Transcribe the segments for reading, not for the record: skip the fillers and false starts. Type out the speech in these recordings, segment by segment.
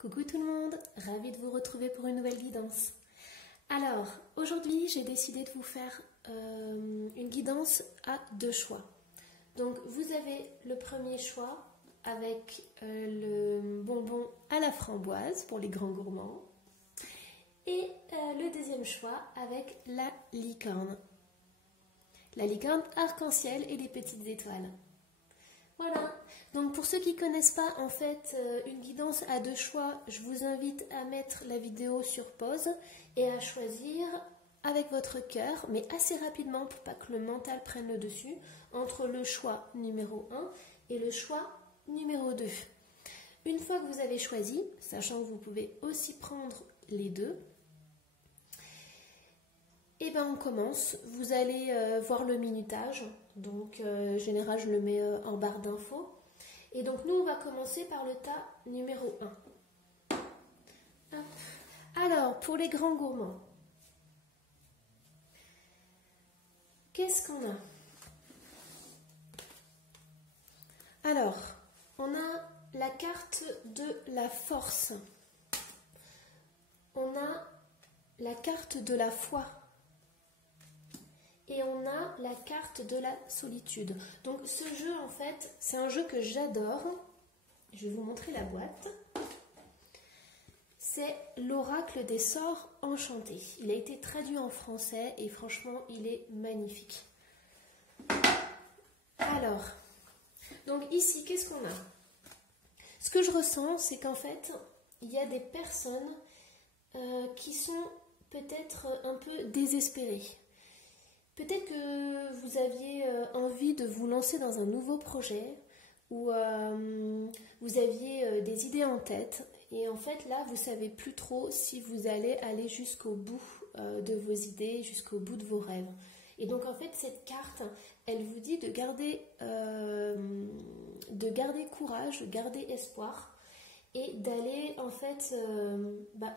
Coucou tout le monde, ravie de vous retrouver pour une nouvelle guidance. Alors, aujourd'hui j'ai décidé de vous faire une guidance à deux choix. Donc vous avez le premier choix avec le bonbon à la framboise pour les grands gourmands. Et le deuxième choix avec la licorne. La licorne arc-en-ciel et les petites étoiles. Voilà, donc pour ceux qui ne connaissent pas en fait une guidance à deux choix, je vous invite à mettre la vidéo sur pause et à choisir avec votre cœur, mais assez rapidement pour pas que le mental prenne le dessus, entre le choix numéro 1 et le choix numéro 2. Une fois que vous avez choisi, sachant que vous pouvez aussi prendre les deux, et bien on commence, vous allez voir le minutage, donc en général je le mets en barre d'infos. Et donc nous on va commencer par le tas numéro 1. Hop. Alors pour les grands gourmands, qu'est-ce qu'on a? Alors, on a la carte de la force, on a la carte de la foi, et on a la carte de la solitude. Donc ce jeu en fait, c'est un jeu que j'adore. Je vais vous montrer la boîte. C'est l'oracle des sorts enchantés. Il a été traduit en français et franchement il est magnifique. Alors, donc ici qu'est-ce qu'on a? Ce que je ressens, c'est qu'en fait il y a des personnes qui sont peut-être un peu désespérées. Peut-être que vous aviez envie de vous lancer dans un nouveau projet ou vous aviez des idées en tête et en fait là vous ne savez plus trop si vous allez aller jusqu'au bout de vos idées, jusqu'au bout de vos rêves. Et donc en fait cette carte, elle vous dit de garder courage, de garder espoir et d'aller en fait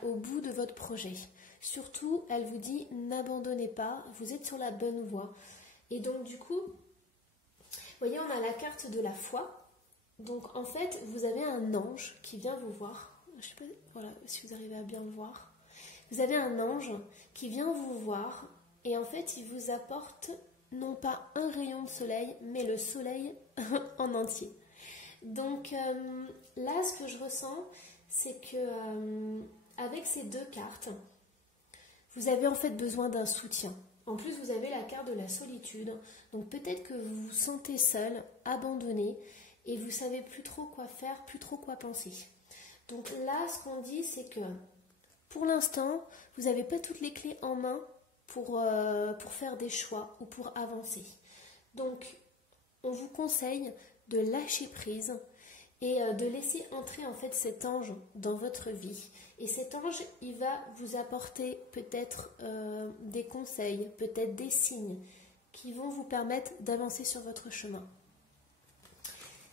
au bout de votre projet. Surtout, elle vous dit n'abandonnez pas, vous êtes sur la bonne voie. Et donc du coup, vous voyez, on a la carte de la foi. Donc en fait, vous avez un ange qui vient vous voir. Je sais pas, voilà, si vous arrivez à bien le voir. Vous avez un ange qui vient vous voir et en fait, il vous apporte non pas un rayon de soleil, mais le soleil en entier. Donc là, ce que je ressens, c'est que avec ces deux cartes, vous avez en fait besoin d'un soutien. En plus, vous avez la carte de la solitude. Donc peut-être que vous vous sentez seul, abandonné, et vous ne savez plus trop quoi faire, plus trop quoi penser. Donc là, ce qu'on dit, c'est que pour l'instant, vous n'avez pas toutes les clés en main pour faire des choix ou pour avancer. Donc, on vous conseille de lâcher prise et de laisser entrer en fait cet ange dans votre vie. Et cet ange, il va vous apporter peut-être des conseils, peut-être des signes qui vont vous permettre d'avancer sur votre chemin.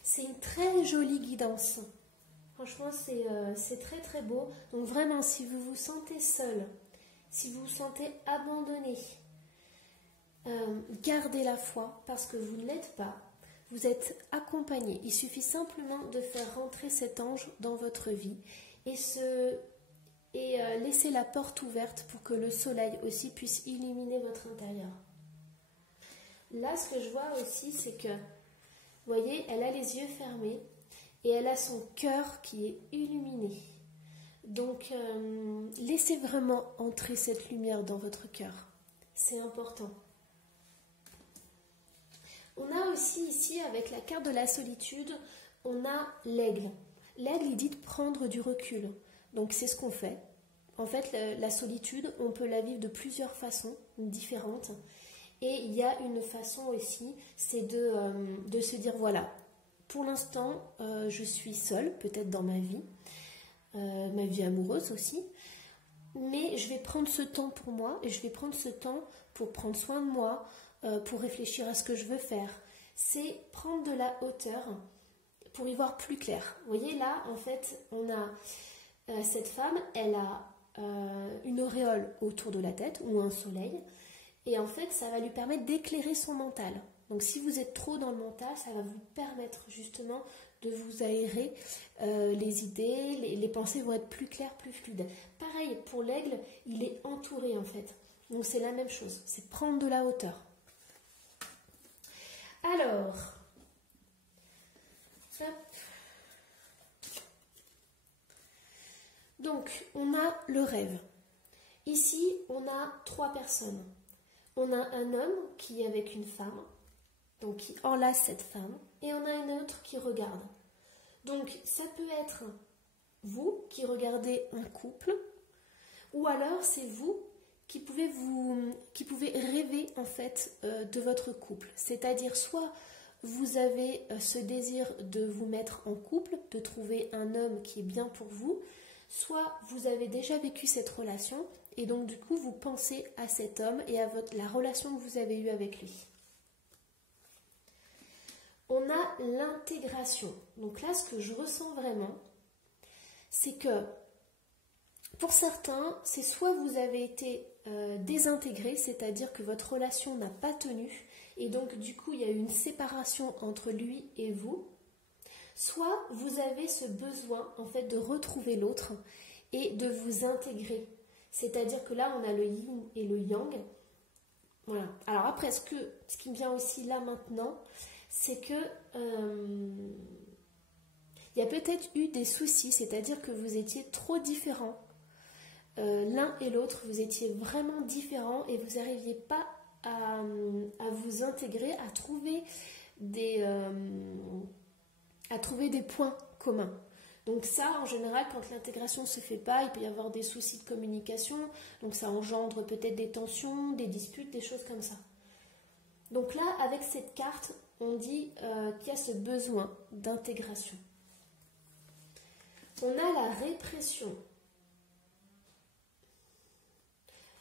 C'est une très jolie guidance. Franchement, c'est très très beau. Donc vraiment, si vous vous sentez seul, si vous vous sentez abandonné, gardez la foi parce que vous ne l'êtes pas. Vous êtes accompagné. Il suffit simplement de faire rentrer cet ange dans votre vie et laisser la porte ouverte pour que le soleil aussi puisse illuminer votre intérieur. Là, ce que je vois aussi, c'est que, vous voyez, elle a les yeux fermés et elle a son cœur qui est illuminé. Donc, laissez vraiment entrer cette lumière dans votre cœur. C'est important. On a aussi ici, avec la carte de la solitude, on a l'aigle. L'aigle, il dit de prendre du recul. Donc, c'est ce qu'on fait. En fait, la solitude, on peut la vivre de plusieurs façons différentes. Et il y a une façon aussi, c'est de se dire, voilà, pour l'instant, je suis seule, peut-être dans ma vie amoureuse aussi. Mais je vais prendre ce temps pour moi et je vais prendre ce temps pour prendre soin de moi, pour réfléchir à ce que je veux faire. C'est prendre de la hauteur pour y voir plus clair. Vous voyez là, en fait, on a cette femme, elle a une auréole autour de la tête ou un soleil. Et en fait, ça va lui permettre d'éclairer son mental. Donc si vous êtes trop dans le mental, ça va vous permettre justement de vous aérer les idées, les pensées vont être plus claires, plus fluides. Pareil, pour l'aigle, il est entouré en fait. Donc c'est la même chose, c'est prendre de la hauteur. Alors, hop. Donc on a le rêve. Ici, on a 3 personnes. On a un homme qui est avec une femme, donc qui enlace cette femme, et on a un autre qui regarde. Donc ça peut être vous qui regardez un couple, ou alors c'est vous qui pouvez rêver en fait de votre couple. C'est-à-dire soit vous avez ce désir de vous mettre en couple, de trouver un homme qui est bien pour vous, soit vous avez déjà vécu cette relation et donc du coup vous pensez à cet homme et à la relation que vous avez eue avec lui. On a l'intégration. Donc là, ce que je ressens vraiment, c'est que pour certains, c'est soit vous avez été désintégré, c'est-à-dire que votre relation n'a pas tenu et donc du coup il y a eu une séparation entre lui et vous, soit vous avez ce besoin en fait de retrouver l'autre et de vous intégrer. C'est-à-dire que là on a le yin et le yang. Voilà. Alors après ce qui me vient aussi là maintenant, c'est que il y a peut-être eu des soucis, c'est-à-dire que vous étiez trop différents. L'un et l'autre, vous étiez vraiment différents et vous n'arriviez pas à vous intégrer, à trouver des points communs. Donc ça, en général, quand l'intégration ne se fait pas, il peut y avoir des soucis de communication, donc ça engendre peut-être des tensions, des disputes, des choses comme ça. Donc là, avec cette carte, on dit qu'il y a ce besoin d'intégration. On a la répression.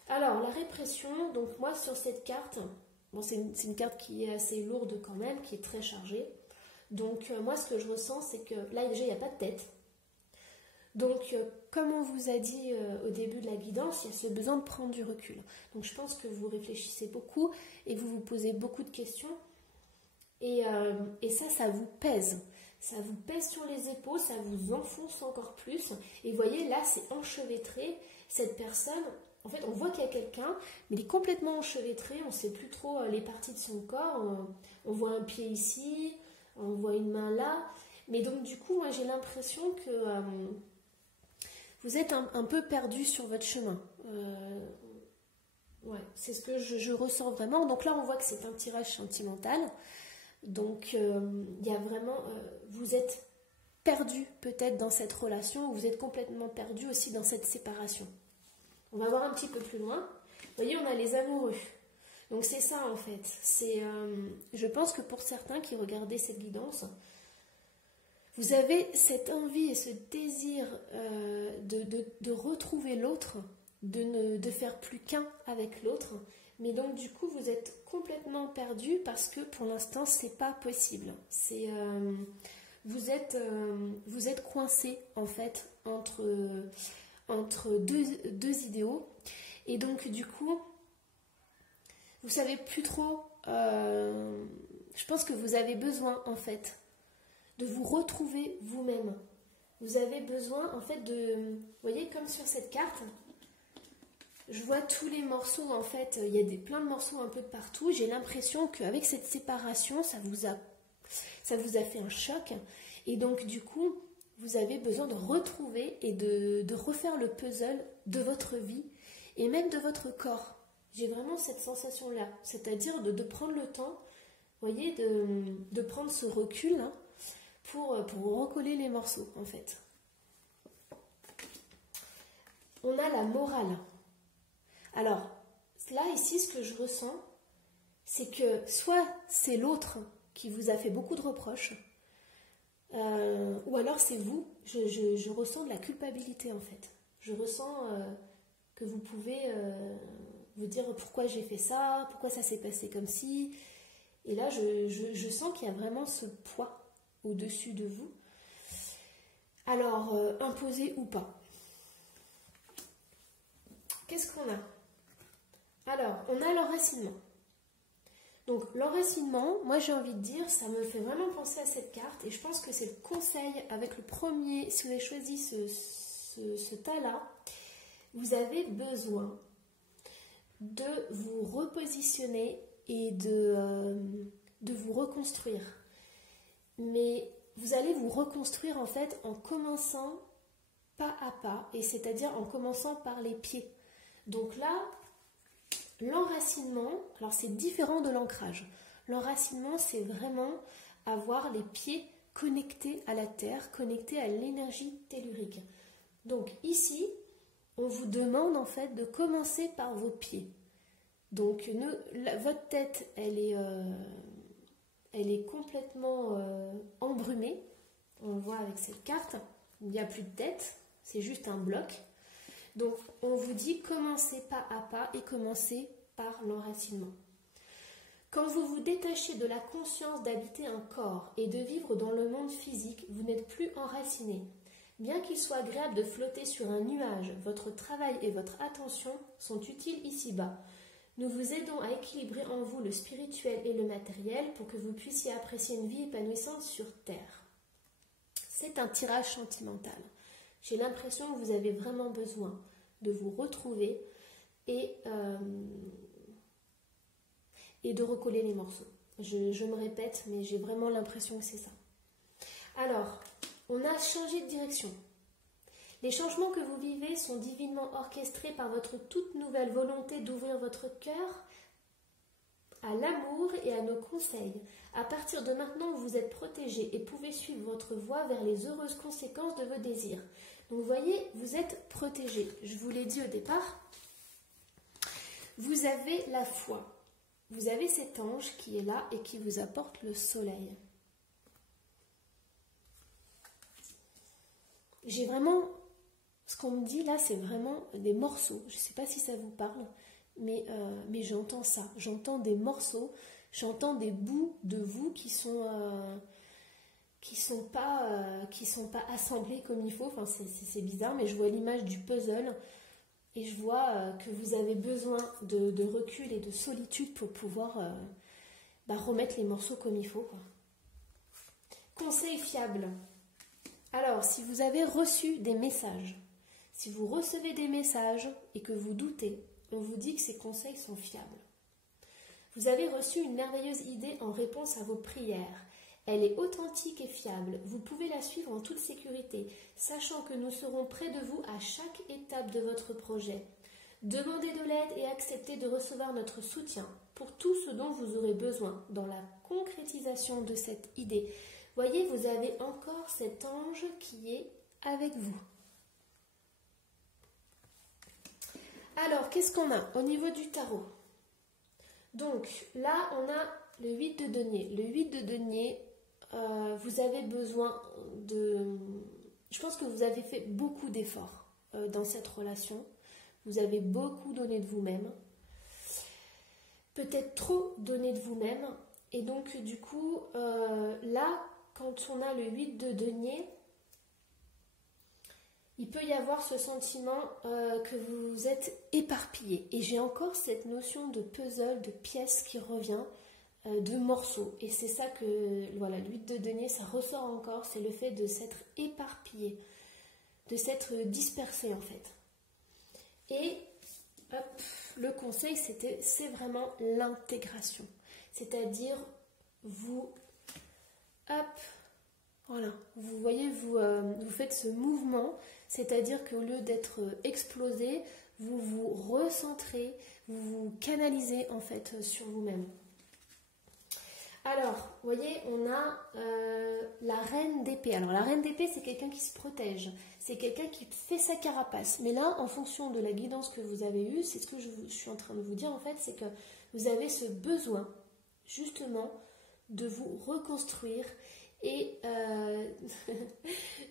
Alors, la répression, donc moi sur cette carte, bon, c'est une carte qui est assez lourde quand même, qui est très chargée. Donc moi ce que je ressens, c'est que là déjà il n'y a pas de tête. Donc comme on vous a dit au début de la guidance, il y a ce besoin de prendre du recul. Donc je pense que vous réfléchissez beaucoup et vous vous posez beaucoup de questions. Et ça vous pèse. Ça vous pèse sur les épaules, ça vous enfonce encore plus. Et vous voyez, là c'est enchevêtré. Cette personne, en fait on voit qu'il y a quelqu'un, mais il est complètement enchevêtré. On ne sait plus trop les parties de son corps. On voit un pied ici, on voit une main là. Mais donc du coup, moi j'ai l'impression que vous êtes un peu perdu sur votre chemin. Ouais, c'est ce que je ressens vraiment. Donc là on voit que c'est un tirage sentimental. Donc il y a vraiment, vous êtes perdu peut-être dans cette relation, ou vous êtes complètement perdu aussi dans cette séparation. On va voir un petit peu plus loin. Vous voyez, on a les amoureux. Donc c'est ça en fait. Je pense que pour certains qui regardaient cette guidance, vous avez cette envie et ce désir de retrouver l'autre, de faire plus qu'un avec l'autre. Mais donc du coup vous êtes complètement perdu parce que pour l'instant c'est pas possible. Vous êtes coincé en fait entre deux idéaux et donc du coup vous savez plus trop. Je pense que vous avez besoin en fait de vous retrouver vous-même. Vous avez besoin en fait vous voyez comme sur cette carte. Je vois tous les morceaux, en fait, il y a plein de morceaux un peu de partout. J'ai l'impression qu'avec cette séparation, ça vous a fait un choc. Et donc, du coup, vous avez besoin de retrouver et de refaire le puzzle de votre vie et même de votre corps. J'ai vraiment cette sensation-là. C'est-à-dire de prendre le temps, vous voyez, de prendre ce recul hein, pour recoller les morceaux, en fait. On a la morale. Alors, là, ici, ce que je ressens, c'est que soit c'est l'autre qui vous a fait beaucoup de reproches, ou alors c'est vous. Je ressens de la culpabilité, en fait. Je ressens que vous pouvez vous dire pourquoi j'ai fait ça, pourquoi ça s'est passé comme ci. Et là, je sens qu'il y a vraiment ce poids au-dessus de vous. Alors, imposé ou pas. Qu'est-ce qu'on a ? Alors, on a l'enracinement. Donc l'enracinement, moi j'ai envie de dire, ça me fait vraiment penser à cette carte et je pense que c'est le conseil avec le premier, si vous avez choisi ce tas-là, vous avez besoin de vous repositionner et de vous reconstruire. Mais vous allez vous reconstruire en fait en commençant pas à pas, et c'est-à-dire en commençant par les pieds. Donc là, l'enracinement, alors c'est différent de l'ancrage. L'enracinement, c'est vraiment avoir les pieds connectés à la terre, connectés à l'énergie tellurique. Donc ici, on vous demande en fait de commencer par vos pieds. Donc votre tête, elle est complètement embrumée. On le voit avec cette carte. Il n'y a plus de tête, c'est juste un bloc. Donc on vous dit commencez pas à pas et commencez par l'enracinement. Quand vous vous détachez de la conscience d'habiter un corps et de vivre dans le monde physique, vous n'êtes plus enraciné. Bien qu'il soit agréable de flotter sur un nuage, votre travail et votre attention sont utiles ici-bas. Nous vous aidons à équilibrer en vous le spirituel et le matériel pour que vous puissiez apprécier une vie épanouissante sur Terre. C'est un tirage sentimental. J'ai l'impression que vous avez vraiment besoin de vous retrouver et de recoller les morceaux. Je me répète, mais j'ai vraiment l'impression que c'est ça. Alors, on a changé de direction. Les changements que vous vivez sont divinement orchestrés par votre toute nouvelle volonté d'ouvrir votre cœur à l'amour et à nos conseils. À partir de maintenant, vous êtes protégé et pouvez suivre votre voie vers les heureuses conséquences de vos désirs. Donc vous voyez, vous êtes protégé. Je vous l'ai dit au départ. Vous avez la foi. Vous avez cet ange qui est là et qui vous apporte le soleil. J'ai vraiment, ce qu'on me dit là, c'est vraiment des morceaux. Je ne sais pas si ça vous parle, mais j'entends ça. J'entends des morceaux, j'entends des bouts de vous qui sont pas assemblés comme il faut. Enfin, c'est bizarre, mais je vois l'image du puzzle et je vois que vous avez besoin de recul et de solitude pour pouvoir remettre les morceaux comme il faut, quoi. Conseil fiable. Alors, si vous avez reçu des messages, si vous recevez des messages et que vous doutez, on vous dit que ces conseils sont fiables. Vous avez reçu une merveilleuse idée en réponse à vos prières. Elle est authentique et fiable. Vous pouvez la suivre en toute sécurité, sachant que nous serons près de vous à chaque étape de votre projet. Demandez de l'aide et acceptez de recevoir notre soutien pour tout ce dont vous aurez besoin dans la concrétisation de cette idée. Voyez, vous avez encore cet ange qui est avec vous. Alors, qu'est-ce qu'on a au niveau du tarot? Donc, là, on a le 8 de denier. Le 8 de denier, vous avez besoin de... Je pense que vous avez fait beaucoup d'efforts dans cette relation. Vous avez beaucoup donné de vous-même. Peut-être trop donné de vous-même. Et donc, du coup, là, quand on a le 8 de denier, il peut y avoir ce sentiment que vous êtes éparpillé. Et j'ai encore cette notion de puzzle, de pièces qui revient, de morceaux. Et c'est ça que, voilà, le 8 de denier, ça ressort encore, c'est le fait de s'être éparpillé, de s'être dispersé en fait. Et hop, le conseil, c'est vraiment l'intégration. C'est-à-dire, vous, hop, voilà, vous voyez, vous faites ce mouvement, c'est-à-dire qu'au lieu d'être explosé, vous vous recentrez, vous vous canalisez en fait sur vous-même. Alors, vous voyez, on a la reine d'épée. Alors, la reine d'épée, c'est quelqu'un qui se protège. C'est quelqu'un qui fait sa carapace. Mais là, en fonction de la guidance que vous avez eue, c'est ce que je suis en train de vous dire, en fait, c'est que vous avez ce besoin, justement, de vous reconstruire et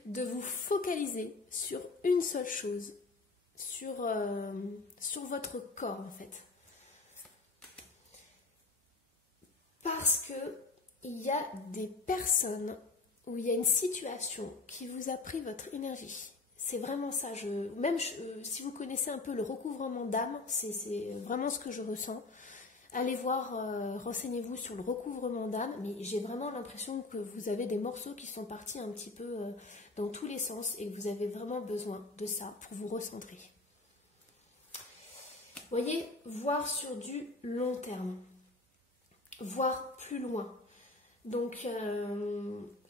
de vous focaliser sur une seule chose, sur votre corps, en fait. Parce qu'il y a des personnes où il y a une situation qui vous a pris votre énergie. C'est vraiment ça. Si vous connaissez un peu le recouvrement d'âme, c'est vraiment ce que je ressens. allez voir, renseignez-vous sur le recouvrement d'âme, mais j'ai vraiment l'impression que vous avez des morceaux qui sont partis un petit peu dans tous les sens et que vous avez vraiment besoin de ça pour vous recentrer. Vous voyez, voir sur du long terme, voir plus loin. Donc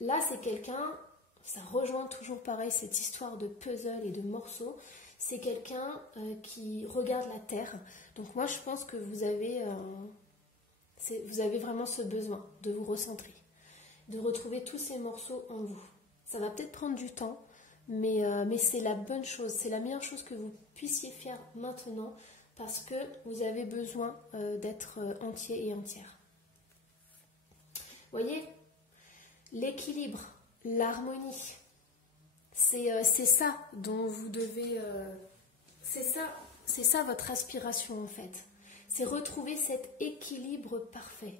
là, c'est quelqu'un, ça rejoint toujours pareil cette histoire de puzzle et de morceaux. C'est quelqu'un qui regarde la terre. Donc moi, je pense que vous avez vraiment ce besoin de vous recentrer, de retrouver tous ces morceaux en vous. Ça va peut-être prendre du temps, mais c'est la bonne chose, c'est la meilleure chose que vous puissiez faire maintenant parce que vous avez besoin d'être entier et entière. Vous voyez, l'équilibre, l'harmonie, c'est ça dont vous devez... c'est ça votre aspiration en fait. C'est retrouver cet équilibre parfait.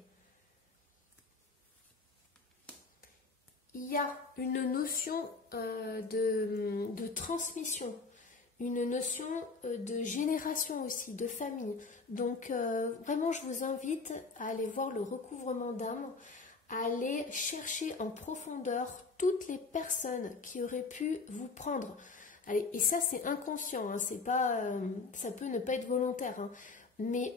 Il y a une notion de transmission, une notion de génération aussi, de famille. Donc vraiment je vous invite à aller voir le recouvrement d'âme, à aller chercher en profondeur toutes les personnes qui auraient pu vous prendre. Allez, et ça c'est inconscient, hein, c'est pas, ça peut ne pas être volontaire, hein, mais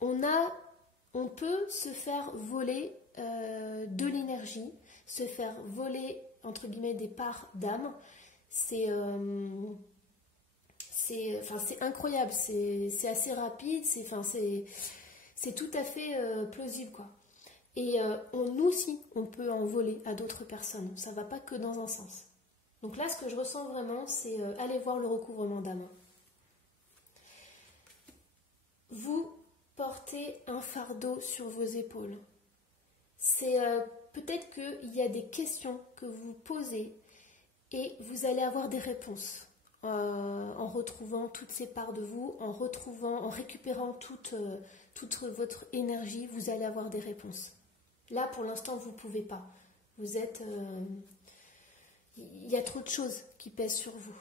on peut se faire voler de l'énergie, se faire voler entre guillemets des parts d'âme. C'est incroyable, c'est assez rapide, c'est tout à fait plausible quoi. Et nous aussi, on peut en voler à d'autres personnes. Ça ne va pas que dans un sens. Donc là, ce que je ressens vraiment, c'est aller voir le recouvrement d'âme. Vous portez un fardeau sur vos épaules. C'est peut-être qu'il y a des questions que vous posez et vous allez avoir des réponses en retrouvant toutes ces parts de vous, en récupérant toute votre énergie, vous allez avoir des réponses. Là, pour l'instant, vous ne pouvez pas. Vous êtes... il y a trop de choses qui pèsent sur vous.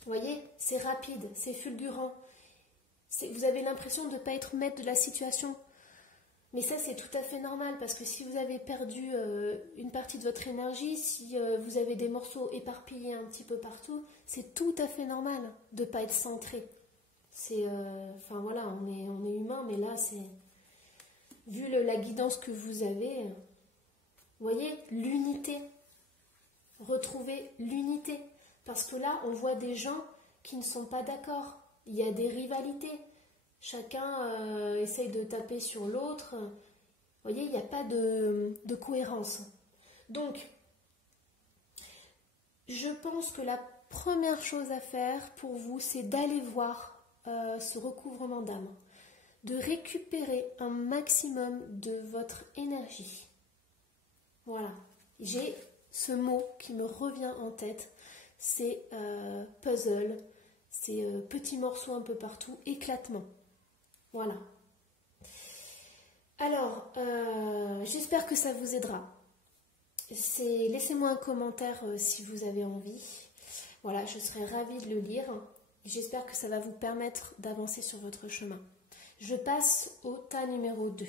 Vous voyez, c'est rapide, c'est fulgurant. Vous avez l'impression de ne pas être maître de la situation. Mais ça, c'est tout à fait normal parce que si vous avez perdu une partie de votre énergie, si vous avez des morceaux éparpillés un petit peu partout, c'est tout à fait normal de ne pas être centré. Enfin voilà, on est humain, mais là, c'est... Vu la guidance que vous avez, vous voyez, l'unité. Retrouvez l'unité. Parce que là, on voit des gens qui ne sont pas d'accord. Il y a des rivalités. Chacun essaye de taper sur l'autre. Vous voyez, il n'y a pas de cohérence. Donc, je pense que la première chose à faire pour vous, c'est d'aller voir ce recouvrement d'âme. De récupérer un maximum de votre énergie. Voilà. J'ai ce mot qui me revient en tête. C'est puzzle. C'est petits morceaux un peu partout. Éclatement. Voilà. Alors, j'espère que ça vous aidera. Laissez-moi un commentaire si vous avez envie. Voilà, je serais ravie de le lire. J'espère que ça va vous permettre d'avancer sur votre chemin. Je passe au tas numéro 2.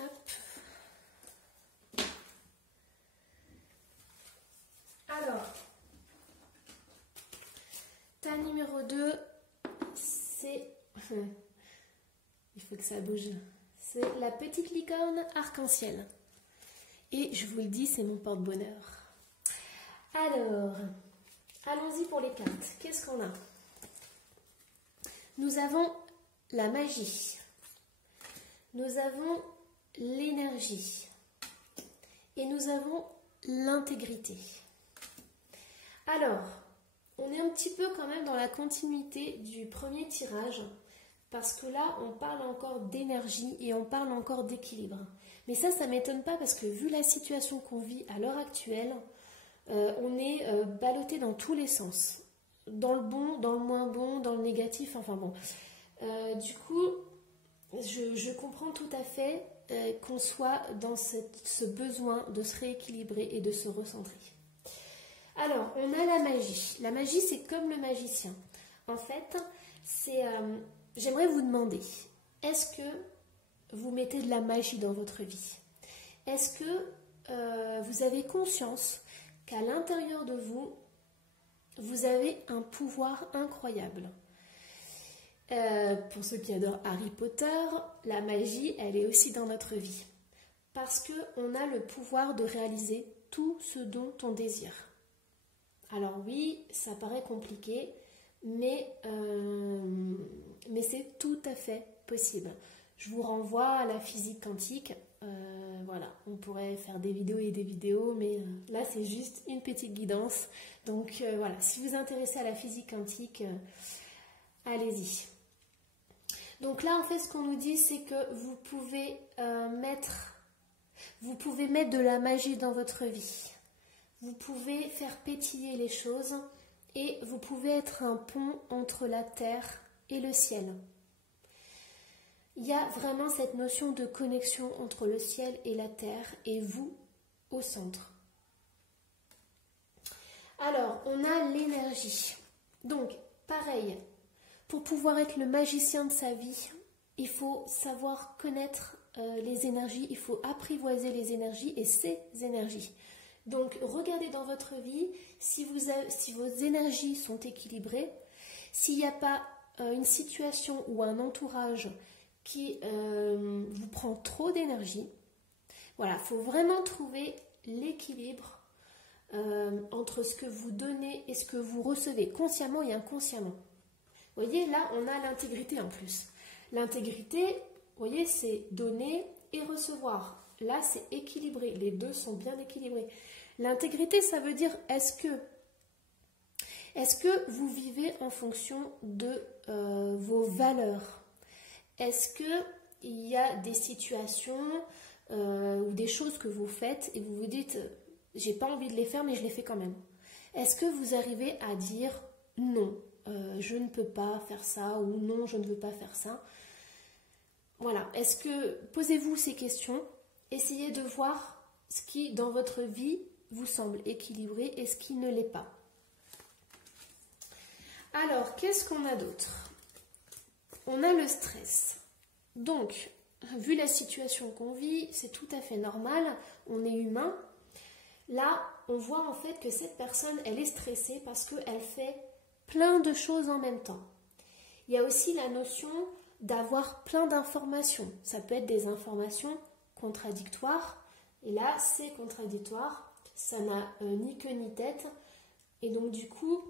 Hop. Alors, tas numéro 2, c'est... Il faut que ça bouge. C'est la petite licorne arc-en-ciel. Et je vous le dis, c'est mon porte-bonheur. Alors, allons-y pour les cartes. Qu'est-ce qu'on a? Nous avons la magie. Nous avons l'énergie. Et nous avons l'intégrité. Alors, on est un petit peu quand même dans la continuité du premier tirage. Parce que là, on parle encore d'énergie et on parle encore d'équilibre. Mais ça ne m'étonne pas parce que vu la situation qu'on vit à l'heure actuelle, on est ballotté dans tous les sens. Dans le bon, dans le moins bon, dans le négatif, enfin bon. Du coup, je comprends tout à fait qu'on soit dans ce besoin de se rééquilibrer et de se recentrer. Alors, on a la magie. La magie, c'est comme le magicien. En fait, j'aimerais vous demander, est-ce que vous mettez de la magie dans votre vie? Est-ce que vous avez conscience qu'à l'intérieur de vous, vous avez un pouvoir incroyable? Pour ceux qui adorent Harry Potter, la magie, elle est aussi dans notre vie. Parce qu'on a le pouvoir de réaliser tout ce dont on désire. Alors oui, ça paraît compliqué, mais c'est tout à fait possible. Je vous renvoie à la physique quantique. Voilà, on pourrait faire des vidéos et des vidéos, mais là c'est juste une petite guidance. Donc voilà, si vous vous intéressez à la physique quantique, allez-y. Donc là, en fait, ce qu'on nous dit, c'est que vous pouvez mettre de la magie dans votre vie. Vous pouvez faire pétiller les choses et vous pouvez être un pont entre la terre et le ciel. Il y a vraiment cette notion de connexion entre le ciel et la terre et vous au centre. Alors, on a l'énergie. Donc, pareil, pour pouvoir être le magicien de sa vie, il faut savoir connaître les énergies, il faut apprivoiser les énergies et ses énergies. Donc, regardez dans votre vie si vos énergies sont équilibrées, s'il n'y a pas une situation ou un entourage qui vous prend trop d'énergie. Voilà, il faut vraiment trouver l'équilibre entre ce que vous donnez et ce que vous recevez, consciemment et inconsciemment. Vous voyez, là, on a l'intégrité en plus. L'intégrité, vous voyez, c'est donner et recevoir. Là, c'est équilibré. Les deux sont bien équilibrés. L'intégrité, ça veut dire est-ce que vous vivez en fonction de vos valeurs? Est-ce qu'il y a des situations ou des choses que vous faites et vous vous dites j'ai pas envie de les faire mais je les fais quand même? Est-ce que vous arrivez à dire non, je ne peux pas faire ça ou non, je ne veux pas faire ça? Voilà, posez-vous ces questions, essayez de voir ce qui dans votre vie vous semble équilibré et ce qui ne l'est pas. Alors, qu'est-ce qu'on a d'autre? On a le stress. Donc, vu la situation qu'on vit, c'est tout à fait normal, on est humain. Là, on voit en fait que cette personne, elle est stressée parce qu'elle fait plein de choses en même temps. Il y a aussi la notion d'avoir plein d'informations. Ça peut être des informations contradictoires. Et là, c'est contradictoire. Ça n'a ni queue ni tête. Et donc, du coup,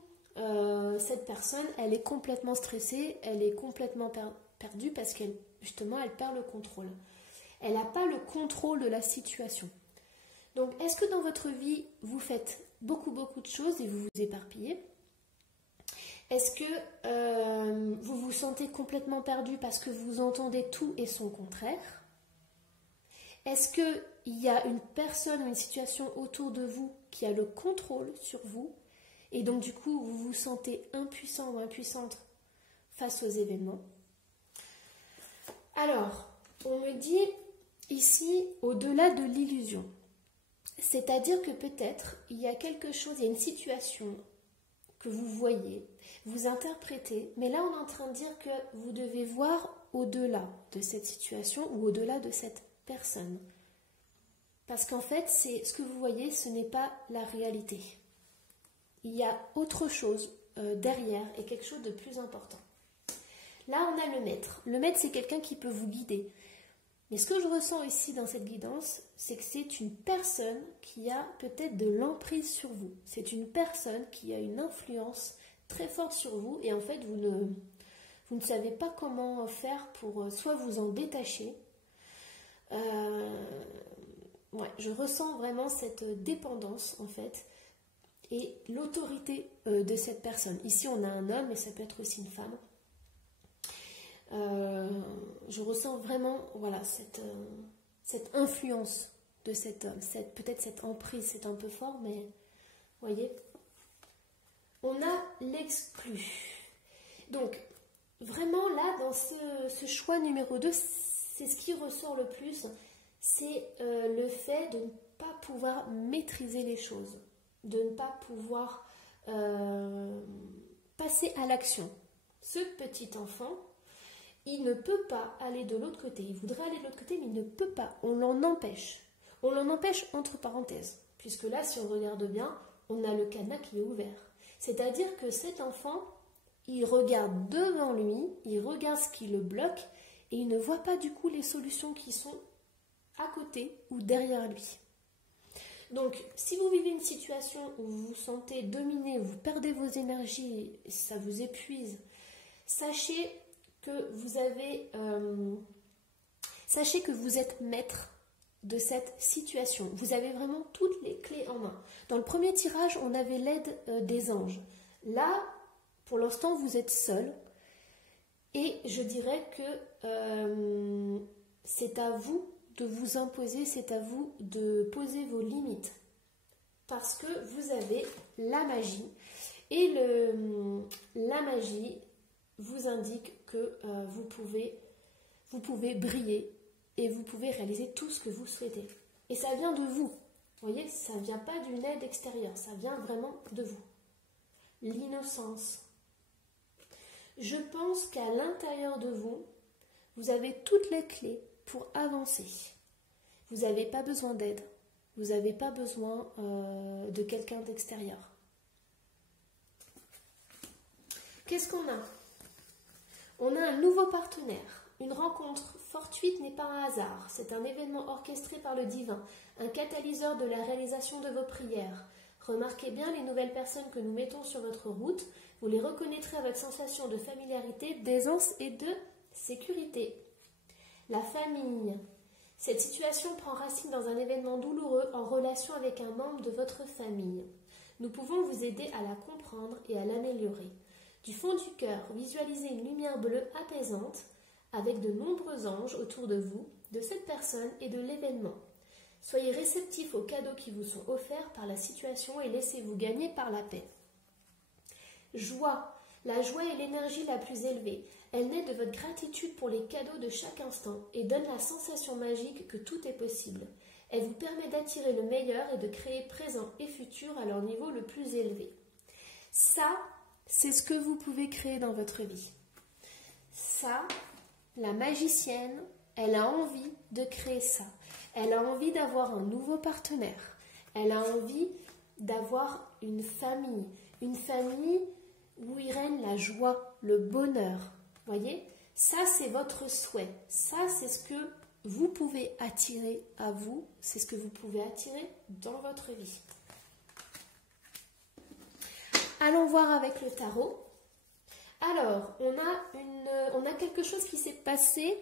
cette personne, elle est complètement stressée, elle est complètement perdue parce qu'elle, justement, elle perd le contrôle. Elle n'a pas le contrôle de la situation. Donc, est-ce que dans votre vie, vous faites beaucoup de choses et vous vous éparpillez? Est-ce que vous vous sentez complètement perdu parce que vous entendez tout et son contraire? Est-ce qu'il y a une personne ou une situation autour de vous qui a le contrôle sur vous et donc du coup vous vous sentez impuissant ou impuissante face aux événements? Alors, on me dit ici au-delà de l'illusion. C'est-à-dire que peut-être il y a quelque chose, il y a une situation que vous voyez, vous interprétez, mais là on est en train de dire que vous devez voir au-delà de cette situation ou au-delà de cette personne. Parce qu'en fait, ce que vous voyez, ce n'est pas la réalité. Il y a autre chose derrière et quelque chose de plus important. Là, on a le maître. Le maître, c'est quelqu'un qui peut vous guider. Mais ce que je ressens ici dans cette guidance, c'est que c'est une personne qui a peut-être de l'emprise sur vous. C'est une personne qui a une influence très forte sur vous et en fait, vous ne savez pas comment faire pour soit vous en détacher. Je ressens vraiment cette dépendance en fait et l'autorité de cette personne. Ici, on a un homme, mais ça peut être aussi une femme. Je ressens vraiment cette influence de cet homme, peut-être cette emprise, c'est un peu fort, mais vous voyez. On a l'exclu. Donc, vraiment là, dans ce choix numéro 2, c'est ce qui ressort le plus, c'est le fait de ne pas pouvoir maîtriser les choses, de ne pas pouvoir passer à l'action. Ce petit enfant, il ne peut pas aller de l'autre côté. Il voudrait aller de l'autre côté, mais il ne peut pas. On l'en empêche. On l'en empêche entre parenthèses. Puisque là, si on regarde bien, on a le cadenas qui est ouvert. C'est-à-dire que cet enfant, il regarde devant lui, il regarde ce qui le bloque, et il ne voit pas du coup les solutions qui sont à côté ou derrière lui. Donc, si vous vivez une situation où vous vous sentez dominé, vous perdez vos énergies, ça vous épuise, sachez que vous êtes maître de cette situation. Vous avez vraiment toutes les clés en main. Dans le premier tirage, on avait l'aide des anges. Là, pour l'instant, vous êtes seul. Et je dirais que c'est à vous de vous imposer, c'est à vous de poser vos limites. Parce que vous avez la magie. Et la magie vous indique que vous pouvez briller et vous pouvez réaliser tout ce que vous souhaitez. Et ça vient de vous. Vous voyez, ça ne vient pas d'une aide extérieure, ça vient vraiment de vous. L'innocence. Je pense qu'à l'intérieur de vous, vous avez toutes les clés pour avancer. Vous n'avez pas besoin d'aide. Vous n'avez pas besoin de quelqu'un d'extérieur. Qu'est-ce qu'on a ? On a un nouveau partenaire. Une rencontre fortuite n'est pas un hasard. C'est un événement orchestré par le divin, un catalyseur de la réalisation de vos prières. Remarquez bien les nouvelles personnes que nous mettons sur votre route. Vous les reconnaîtrez à votre sensation de familiarité, d'aisance et de sécurité. La famille. Cette situation prend racine dans un événement douloureux en relation avec un membre de votre famille. Nous pouvons vous aider à la comprendre et à l'améliorer. Du fond du cœur, visualisez une lumière bleue apaisante avec de nombreux anges autour de vous, de cette personne et de l'événement. Soyez réceptifs aux cadeaux qui vous sont offerts par la situation et laissez-vous gagner par la paix. Joie. La joie est l'énergie la plus élevée. Elle naît de votre gratitude pour les cadeaux de chaque instant et donne la sensation magique que tout est possible. Elle vous permet d'attirer le meilleur et de créer présent et futur à leur niveau le plus élevé. Ça, c'est ce que vous pouvez créer dans votre vie. Ça, la magicienne, elle a envie de créer ça. Elle a envie d'avoir un nouveau partenaire. Elle a envie d'avoir une famille où il règne la joie, le bonheur. Voyez, ça c'est votre souhait. Ça c'est ce que vous pouvez attirer à vous. C'est ce que vous pouvez attirer dans votre vie. Allons voir avec le tarot. Alors, on a quelque chose qui s'est passé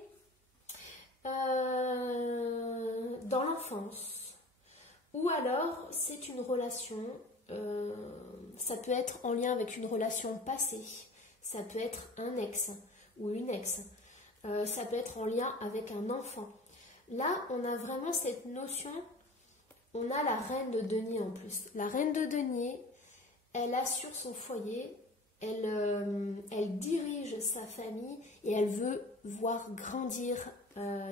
dans l'enfance. Ou alors, c'est une relation, ça peut être en lien avec une relation passée. Ça peut être un ex ou une ex. Ça peut être en lien avec un enfant. Là, on a vraiment cette notion, on a la reine de denier en plus. La reine de denier, elle assure son foyer, elle dirige sa famille et elle veut voir grandir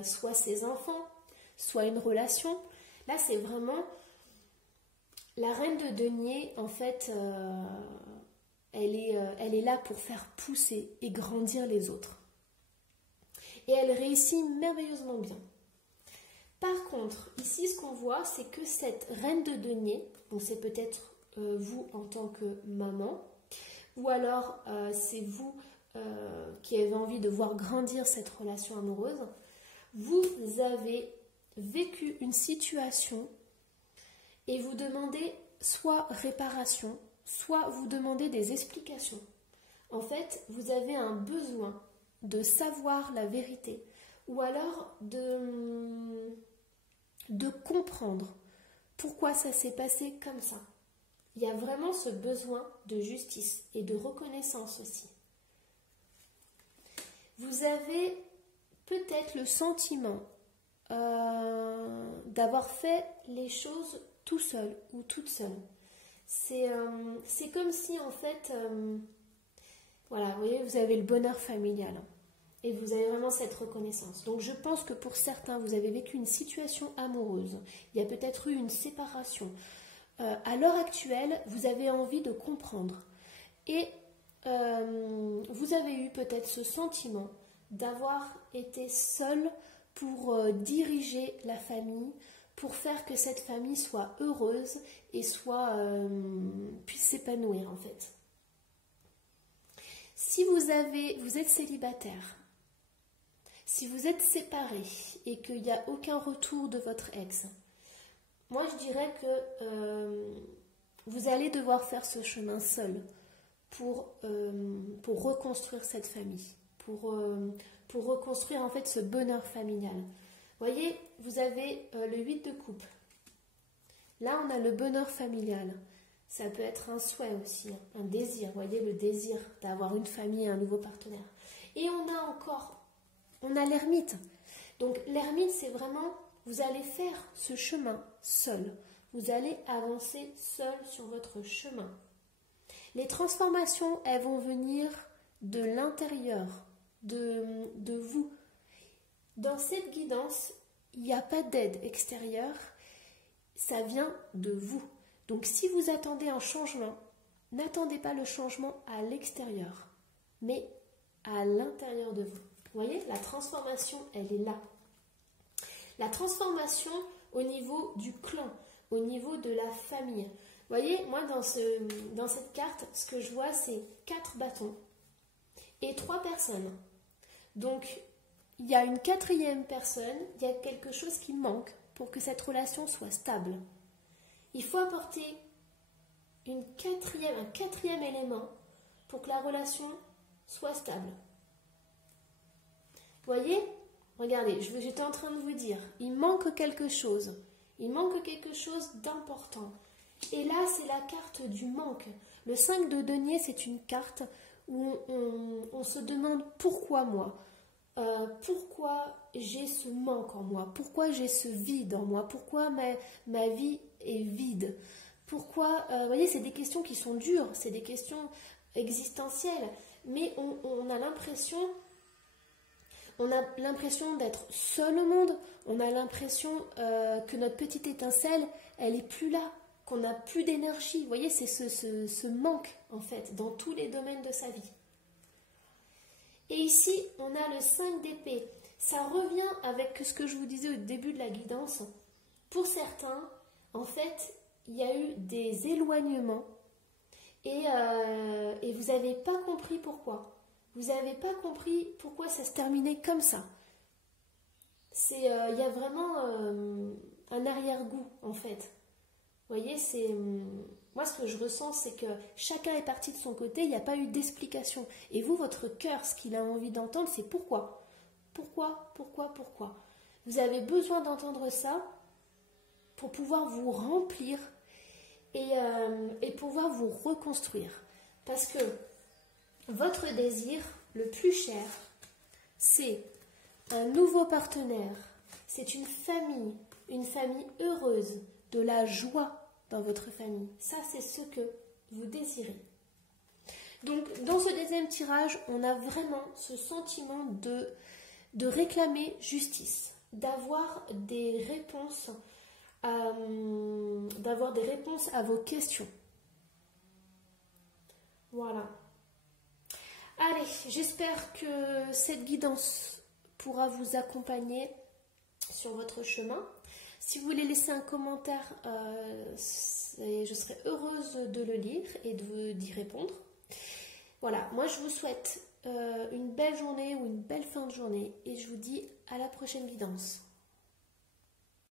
soit ses enfants, soit une relation. Là, c'est vraiment la reine de denier, en fait, elle est là pour faire pousser et grandir les autres. Et elle réussit merveilleusement bien. Par contre, ici, ce qu'on voit, c'est que cette reine de denier, bon, c'est peut-être vous en tant que maman, ou alors c'est vous qui avez envie de voir grandir cette relation amoureuse, vous avez vécu une situation et vous demandez soit réparation, soit vous demandez des explications. En fait, vous avez un besoin de savoir la vérité ou alors de comprendre pourquoi ça s'est passé comme ça. Il y a vraiment ce besoin de justice et de reconnaissance aussi. Vous avez peut-être le sentiment d'avoir fait les choses tout seul ou toute seule. C'est comme si en fait Voilà, vous voyez, vous avez le bonheur familial. Et vous avez vraiment cette reconnaissance. Donc je pense que pour certains, vous avez vécu une situation amoureuse. Il y a peut-être eu une séparation. À l'heure actuelle, vous avez envie de comprendre. Et vous avez eu peut-être ce sentiment d'avoir été seul pour diriger la famille, pour faire que cette famille soit heureuse et puisse s'épanouir en fait. Si vous êtes célibataire, si vous êtes séparé et qu'il n'y a aucun retour de votre ex, moi je dirais que vous allez devoir faire ce chemin seul pour reconstruire cette famille, pour reconstruire en fait ce bonheur familial. Vous voyez, vous avez le 8 de coupe. Là, on a le bonheur familial. Ça peut être un souhait aussi, un désir. Vous voyez, le désir d'avoir une famille et un nouveau partenaire. Et on a l'ermite. Donc, l'ermite, c'est vraiment, vous allez faire ce chemin seul. Vous allez avancer seul sur votre chemin. Les transformations, elles vont venir de l'intérieur, de vous. Dans cette guidance, il n'y a pas d'aide extérieure, ça vient de vous. Donc si vous attendez un changement, n'attendez pas le changement à l'extérieur, mais à l'intérieur de vous. Vous voyez, la transformation, elle est là. La transformation au niveau du clan, au niveau de la famille. Vous voyez, moi dans cette carte, ce que je vois, c'est 4 bâtons et 3 personnes. Donc, il y a une 4e personne, il y a quelque chose qui manque pour que cette relation soit stable. Il faut apporter un 4e élément pour que la relation soit stable. Vous voyez? Regardez, j'étais en train de vous dire, il manque quelque chose. Il manque quelque chose d'important. Et là, c'est la carte du manque. Le 5 de denier, c'est une carte où on se demande pourquoi moi. Pourquoi j'ai ce manque en moi, pourquoi j'ai ce vide en moi, pourquoi ma vie est vide, pourquoi, vous voyez, c'est des questions qui sont dures, c'est des questions existentielles, mais on a l'impression d'être seul au monde, on a l'impression que notre petite étincelle, elle est plus là, qu'on n'a plus d'énergie, vous voyez, c'est ce manque en fait, dans tous les domaines de sa vie. Et ici, on a le 5 d'épée. Ça revient avec ce que je vous disais au début de la guidance. Pour certains, en fait, il y a eu des éloignements et vous n'avez pas compris pourquoi. Vous n'avez pas compris pourquoi ça se terminait comme ça. Il y a vraiment un arrière-goût, en fait. Vous voyez, moi, ce que je ressens, c'est que chacun est parti de son côté, il n'y a pas eu d'explication. Et vous, votre cœur, ce qu'il a envie d'entendre, c'est pourquoi. Pourquoi. Vous avez besoin d'entendre ça pour pouvoir vous remplir et pouvoir vous reconstruire. Parce que votre désir le plus cher, c'est un nouveau partenaire, c'est une famille heureuse, de la joie dans votre famille. Ça, c'est ce que vous désirez. Donc, dans ce deuxième tirage, on a vraiment ce sentiment de réclamer justice, d'avoir des réponses à vos questions. Voilà. Allez, j'espère que cette guidance pourra vous accompagner sur votre chemin. Si vous voulez laisser un commentaire, je serai heureuse de le lire et d'y répondre. Voilà, moi je vous souhaite une belle journée ou une belle fin de journée et je vous dis à la prochaine guidance.